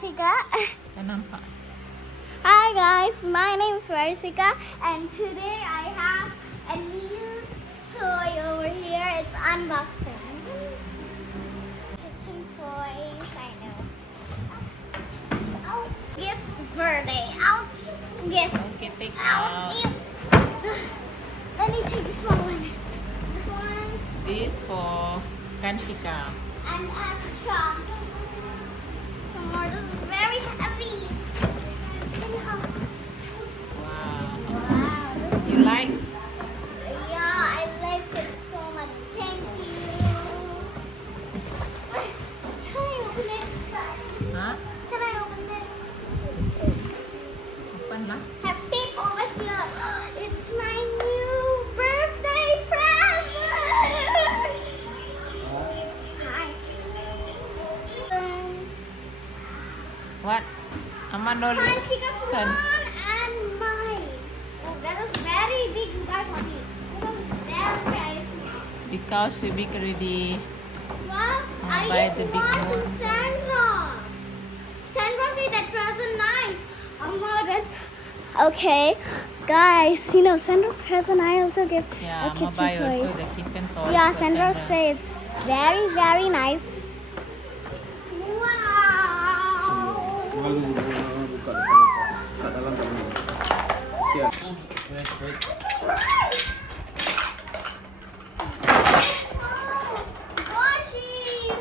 Varsika. Hi guys, my name is Varsika and today I have a new toy over here. It's unboxing. Kitchen toys, I know. Oh, gift birthday. Ouch! Gift. Okay, take Ouch! out. Let me take the small one. This one. This for Kanshika. And as a chalk. Some more. This is very heavy. Wow. Wow. You like? Yeah, I like it so much. Thank you. Can I open it? Huh? Can I open it? Open lah. Have tape over here. It's my new birthday present. Hi. What? Amanda Kanchika's Kan. one and mine. Oh, that was very big, guys. That was very, very small. Because we big already. What? I buy didn't the big want one. Sandra. Sandra said that present nice. that. Okay, guys, you know Sandra's present. I also give Yeah, a I'm kitchen buy also toys. the kitchen toys. Yeah, for Sandra Sandra. say it's very, very nice. Wow. Lalu buka depan kat dalam tak boleh. Siap. Wait. Washi.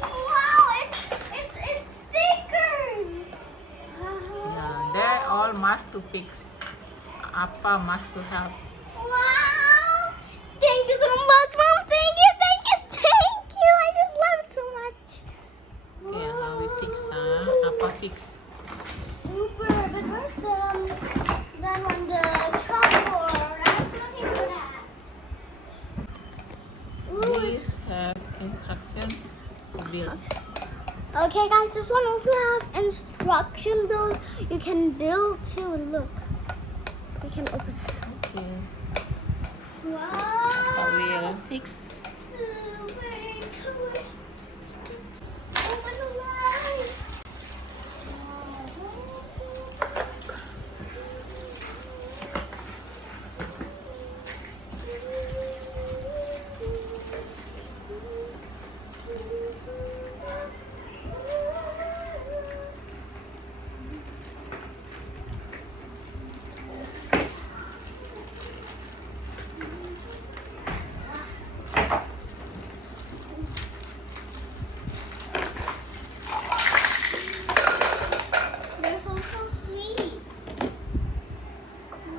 Wow, it's stickers. Yeah, they all must to fix. Apa must to help. Wow. Thank you so much, Mom. Thank you. I just love it so much. Okay, how we fix? Apa fix? Super. But where's that one, the chalkboard? I was looking for that. Ooh, These have instruction to build. okay, guys, this one also have instruction build. You can build too. Look, we can open it. Okay. Wow. How we'll fix. Super interesting. Open the lights. There's also sweets.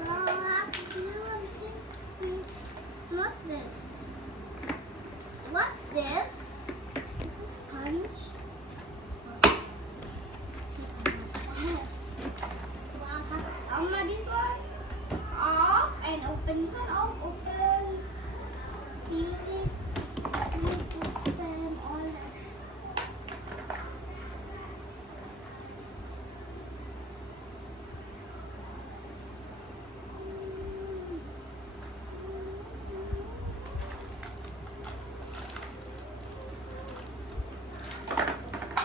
Well, I have to do a big sweet. What's this? What's this? This is sponge. This one off and open. This one off, open. Music. Put spam all that.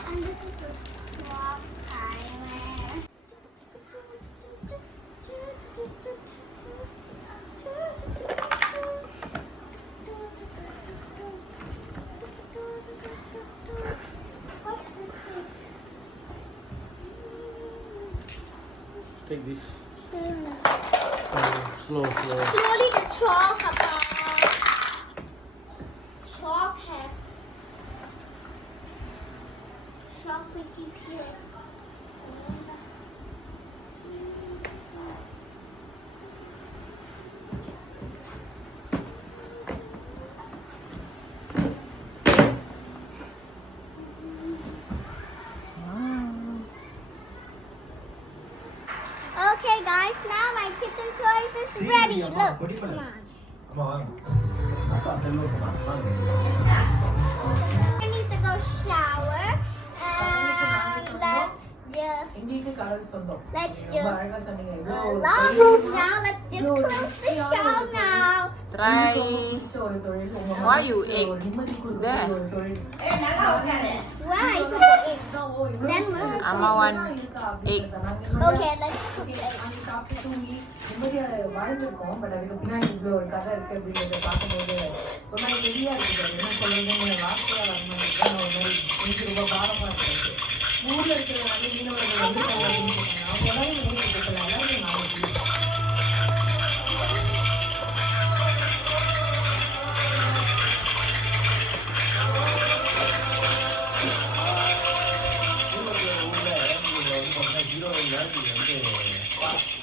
And this is a clock timer. What's this place? Take this. There. Slow. Slowly the chalk apart. Chalk has chalk we keep here. Wow. Okay guys, now my kitchen toys is ready. Look, come on. I need to go shower and let's just now let's just close the show now. Try. Why you egg there? Why? Then we're Amma one egg. Okay, let's cook it. அன்னைக்கு சாப்பிட்டு தூங்கி நிம்மதியா வாழ்ந்துருக்கோம். But அதுக்கு பின்னாடி இவ்வளோ ஒரு கதை இருக்கு அப்படிங்கிறத பார்க்கும்போது ஒரு மாதிரி ஹெவியா இருக்குது. அது என்ன சொல்றதுன்னு வார்த்தையா வரமாட்டேங்குது. ஒரு மாதிரி எனக்கு ரொம்ப பாரமா இருக்கு. ஊர்ல இருக்கிற வந்து மீனவர்கள் வந்து அவங்க எல்லாரும் எனக்கு கூப்பிடல, எல்லாரும் நாளைக்கு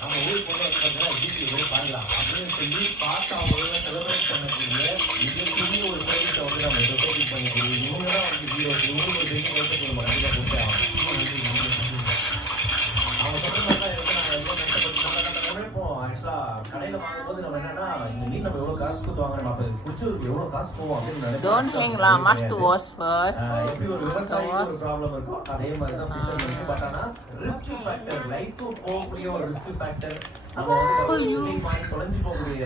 நம்ம ஊருக்கு கொண்டு வந்து பார்த்தீங்கன்னா வீட்டுக்கு போய் பாடலாம் அப்படின்னு சொல்லி பார்த்து அவங்க செலிப்ரேட் பண்ணக்கூடிய மிகப்பெரிய ஒரு சர்வீஸை வந்து நம்ம சொசைட்டி பண்ணிக்கிறோம். இவங்க தான் வந்து ஹீரோஸ். இவங்களுக்கு ஒரு பெரிய ஓட்டத்தை நம்ம கண்டிப்பாக கொடுத்து அவங்க சொல்ற மாதிரி தான் இருக்கு. நாங்கள் எவ்வளோ கஷ்டப்பட்டு நம்ம உழைப்போம். ஆக்சுவலாக கடையில் வாங்கும்போது நம்ம என்னன்னா இந்த மீன் நம்ம எவ்வளோ காசு கொடுத்து வாங்க, நம்ம அப்போ பிடிச்சதுக்கு எவ்வளோ காசு போவோம் அப்படின்னு Don't hang lah, must to wash first. எப்படி ஒரு விவசாயிக்கு ஒரு ப்ராப்ளம் இருக்கும் அதே மாதிரி தான் ஃபிஷர் இருக்கு. பட் ஆனால் ரிஸ்க் ஃபேக்டர் லைஃபும் போகக்கூடிய ஒரு ரிஸ்க் ஃபேக்டர் நம்ம வந்து வாங்கி தொலைஞ்சு போகக்கூடிய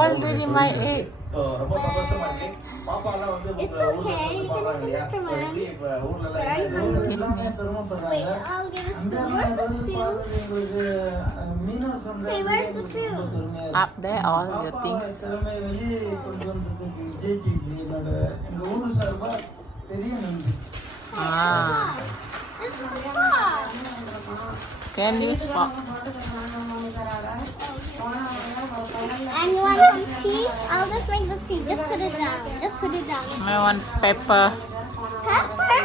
Already my egg. ஸோ ரொம்ப சந்தோஷமா இருக்கு. பாப்பாலாம் வந்து It's okay, you can பாப்பாங்க open இல்லையா? it from so mine. எப்படி இப்போ ஊர்ல Very hungry. எல்லாமே பெருமைப்படுறாங்க. Wait, I'll get a spoon. Where's the spoon? Hey, where's the spoon? Up there, all your things. Ah, This is fun. can you spot? And you want some tea? I'll just make the tea. Just put it down. Just put it down. I want pepper. Pepper.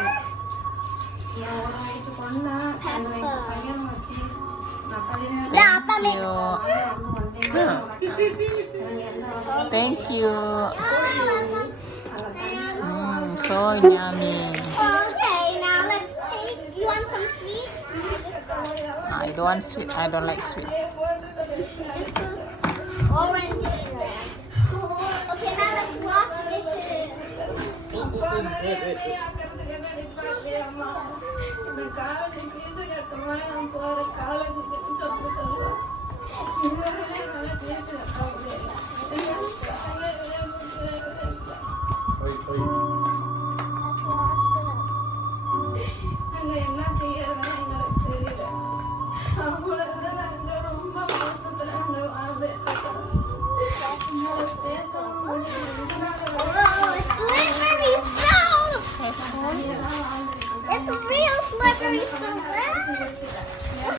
La, Appa Thank make. you. Thank you. So yummy. Okay, now let's take. You want some sweets? I don't want sweet. I don't like sweet. This is orange. Okay, now let's wash the dishes. Let's wash it up. Oh, it's slippery soap! It's real slippery soap.